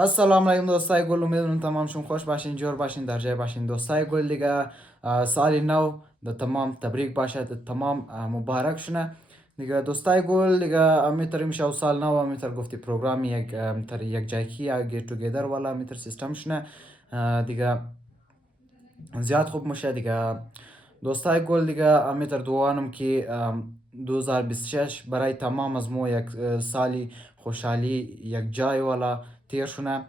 السلام علیکم دوستای گل، امیدوارم تمامشون خوش باشین، جور باشین، در جای باشین. دوستای گل دیگه سال نو د تمام تبریک باشه، د تمام مبارک شونه دیگه. دوستای گل دیگه میتر میشه سال نو میتر گفتی پروگرام یک تر یک جای کی یا گیت توگیدر والا میتر سیستم شونه دیگه زیاد خوب میشه دیگه. دوستای گل دیگه میتر دوانم که 2026 برای تمام از ما یک سالی خوشحالی یک جای والا تیر شونه.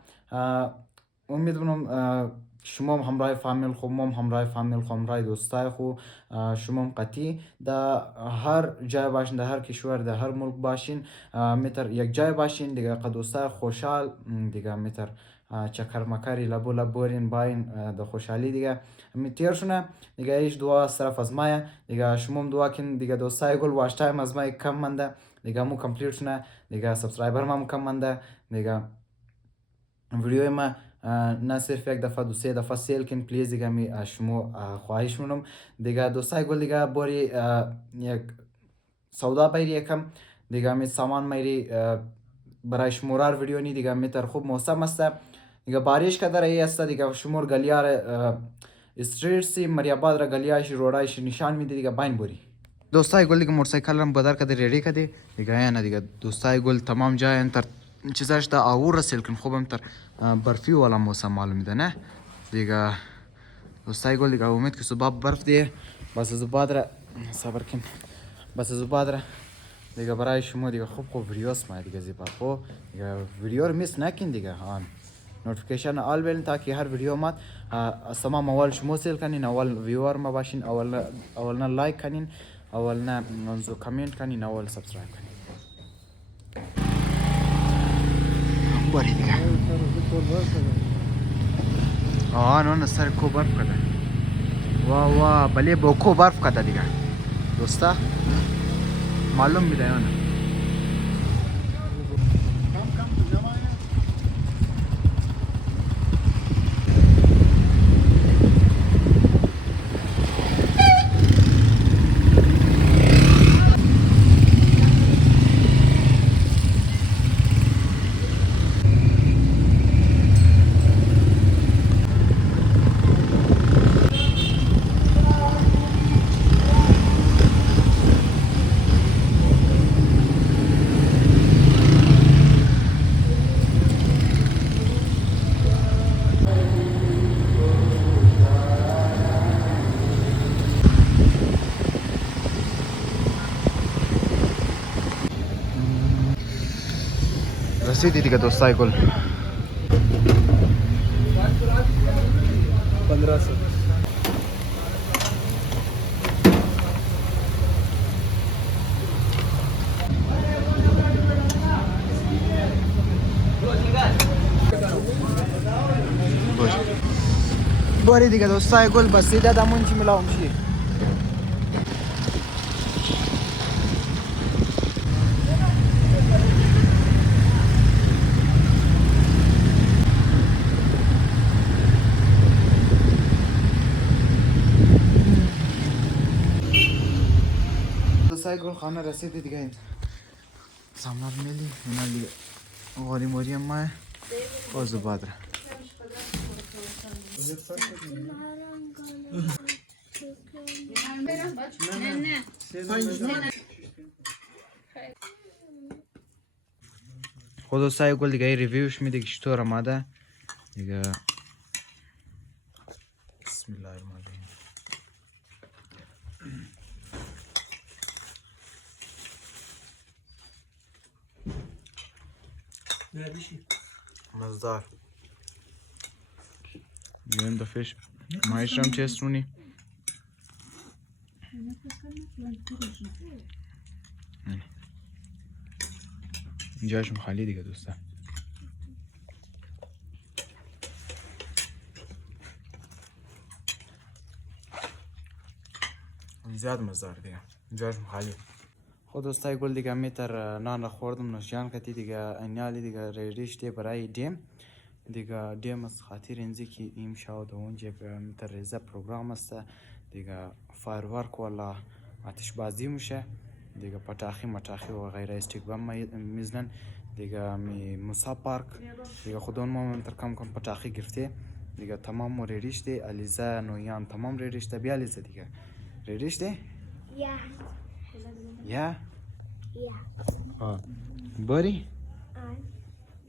امیدوارم شما هم همراه فامیل خو، هم همراه فامیل خو، همراه دوستای خو شما هم قطعی در هر جای باشین، در هر کشور، در هر ملک باشین میتر یک جای باشین دیگه. دوستای خوشحال دیگه میتر چکر مکری لبو لبورین باین د خوشحالی دیگه می تیر شونه دیگه. ایش دعا از طرف از مایه دیگه، شما هم دعا کن دیگه. دوستای گل واش تایم از مای کم منده دیگه، مو کمپلیت شونه دیگه. سابسکرایبر ما کم منده دیگه. ویدیوی ما نه صرف یک دفعه دو سه دفعه سیل کن پلیز دیگه. می شما خواهش مونم دیگه. دوستای گل دیگه باری یک سودا بیری یکم دیگه. می سامان میری برای شمورار ویدیو نی دیگه. میتر خوب موسم است دیگه، بارش کدر ای است دیگه. شمور گلیار استریسی مریاباد را گلیاش روډایش نشان میده دیگه. باین بوری دوستای گل دیگه موتورسایکل هم بدر کده ریډی کده دیگه. نه دیگه دوستای گل تمام جای انتر چیزاش تا آور رسیل کن خوبم تر برفی والا موسم معلوم میده نه دیگه. دوستای گل دیگه امید که صبح برف دیه. بس از بعد صبر کن، بس از بعد دیگه برای شما دیگه خوب خوب ویدیوس ما دیگه زیبا خو دیگه. ویدیو رو میس نکن دیگه، آن نوتیفیکیشن آل بیلن تاکه هر ویدیو مات از تمام اول شما سیل کنین، اول ویور ما باشین، اول نه لایک کنین، اول نه منزو کامنت کنین، اول سابسکرایب کنین. باری دیگه نه سر کو برف کده واه بله بوکو برف کده دیگه دوستا معلوم میده نه. رسیدی دیگه دوستای گل 1500 باری دیگه دوستای گل. بس سیده دمون چی ملاوم شی دوستای گل. خانه رسیدی دیگه. این سامار میلی اینا دیگه غاری موری ما بازو بادره خود دوستای گل دیگه ریویوش میده که چطور آمده دیگه. بسم الله الرحمن الرحیم. مزدار بیایم دفعش مایشم چسترونی اینجاشم خالی دیگه دوستا. زیاد مزدار دیگه اینجاشم خالی. خود دوستای گل دیگه میتر نان خوردم نوشیان کتی دیگه. اینالی دیگه ریش دی برای دیم دیگه. دیم از خاطر اینزی که ایم شاود اونجا میتر ریزه پروگرام است دیگه. فایرورک والا آتش بازی میشه دیگه. پتاخی متاخی و غیره استیک بم میزنن دیگه می موسا پارک دیگه خودمون ما ترکم کم پچاخی گرفته دیگه تمام مو ریشته علیزه نویان تمام ریشته بیا علیزه دیگه ریشته یا یا یا باری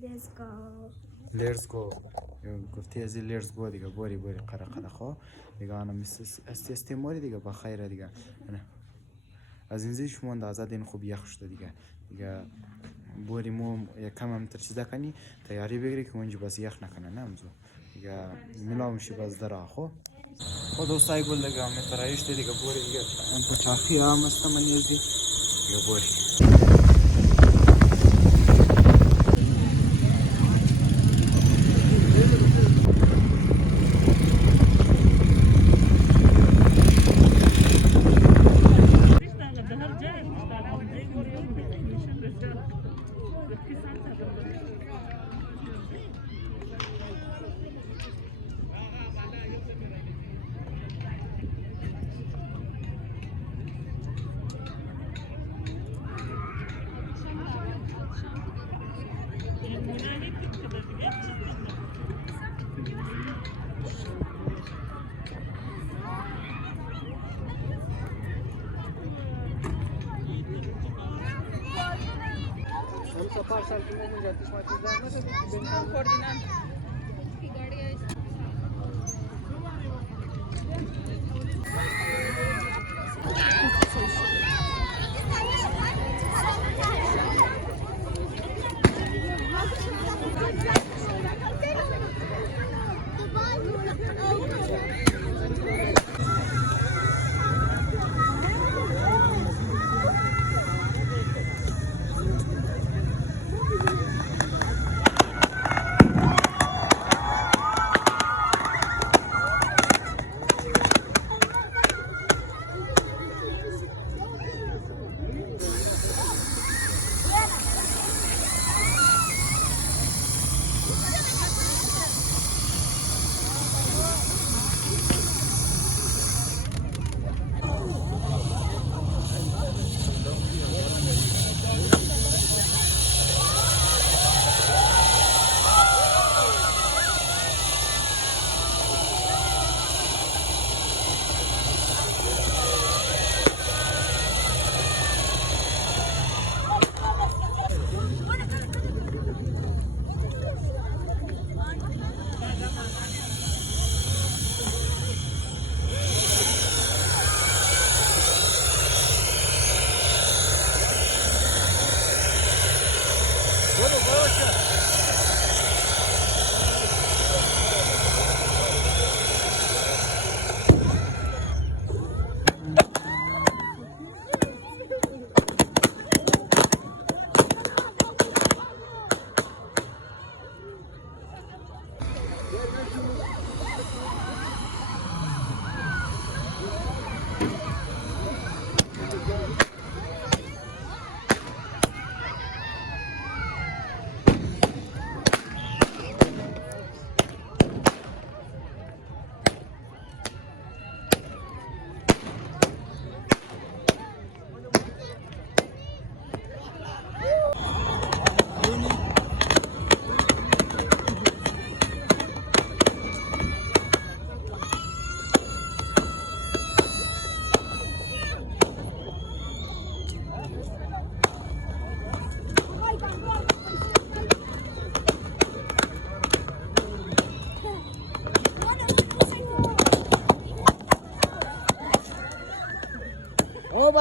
let's go لیتس گو گفتی از لیتس گو دیگه باری قره قره خو دیگه انا استی موری دیگه بخیر دیگه از این زیش مون اندازه دین خوب یخ شده دیگه بوری مو یکم هم تر چیزا کنی تیاری بگیری که اونجا بس یخ نکنه نه امزو دیگه ملاو میشه باز درا خود دوستای گل دیگه می ترایش دیگه بوری دیگه ام پچاخی هم است من یزی دیگه بوری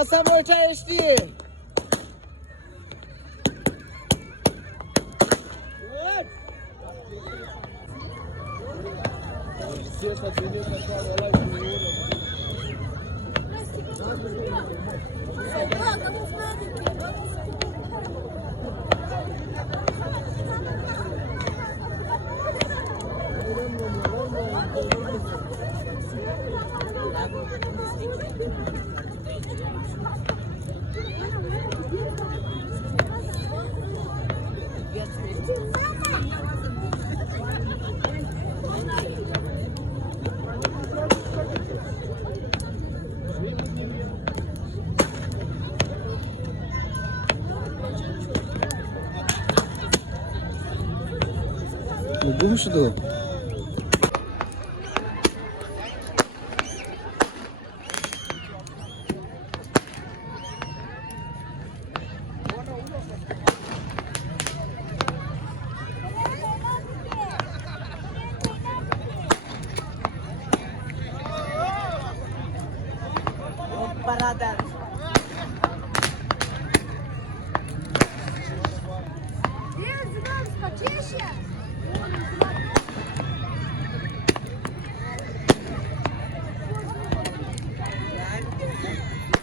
Basa moita HD. شده Brother.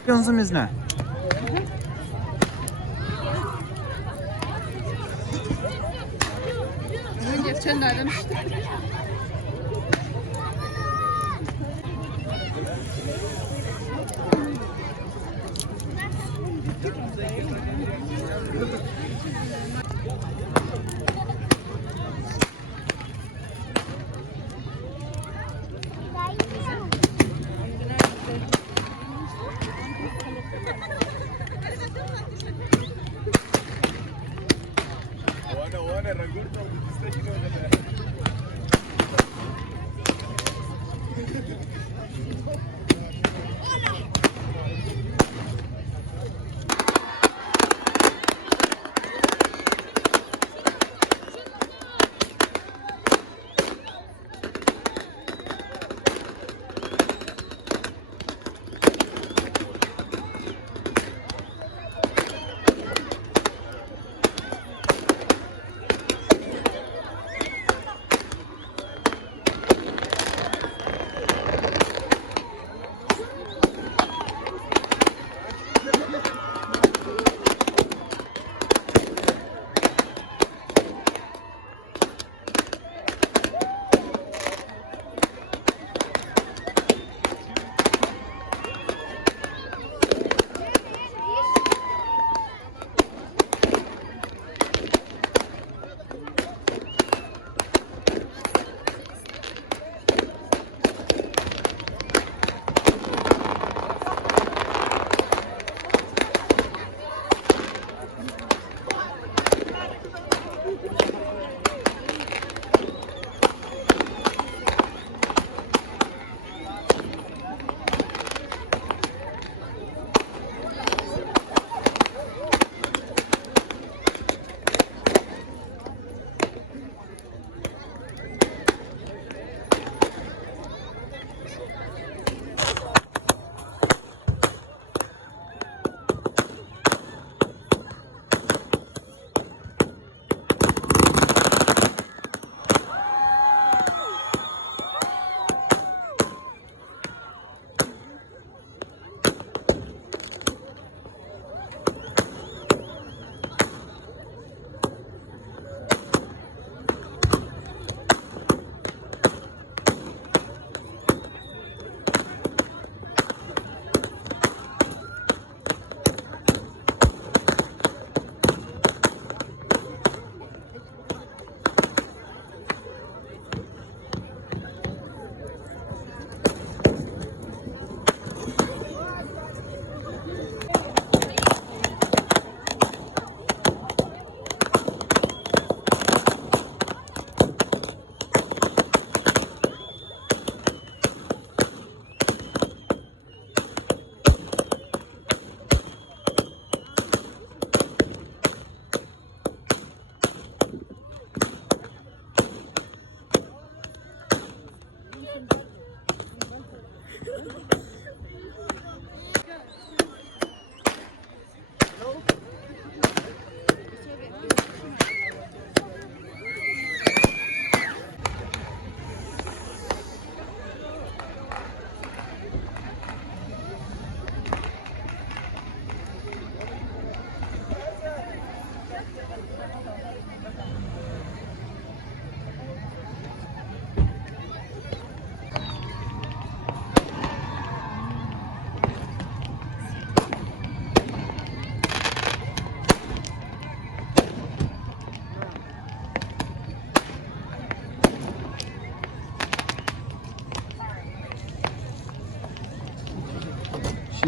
Yansımız ne? Geçenlerden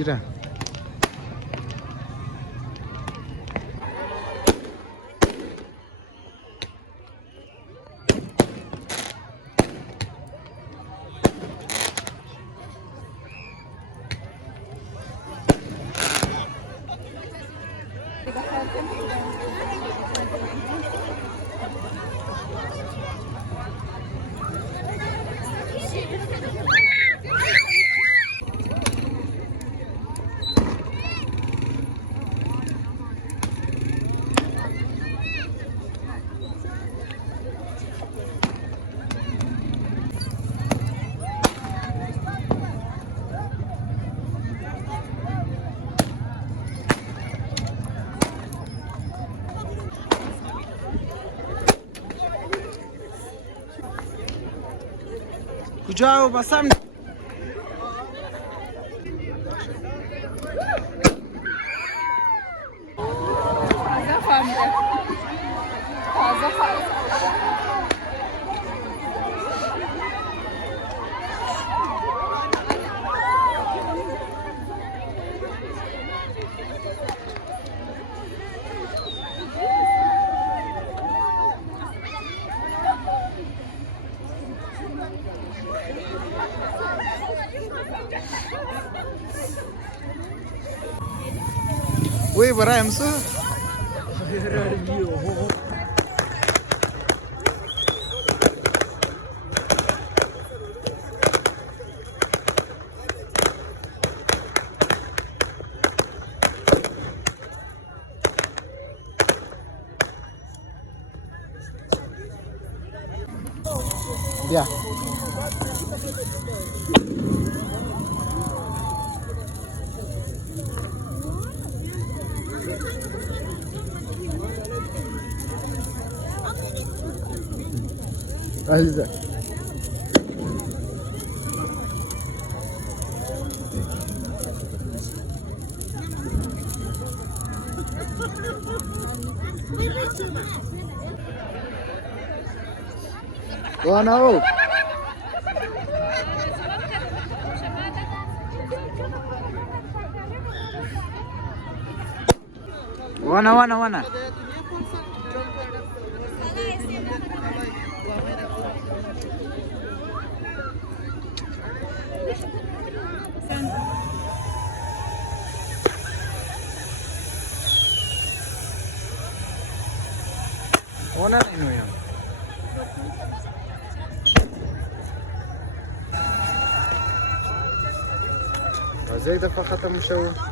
شیره جاو بسام وي براي مسو يا عزيزة وانا هو وانا انه يوم زي دفع ختم شو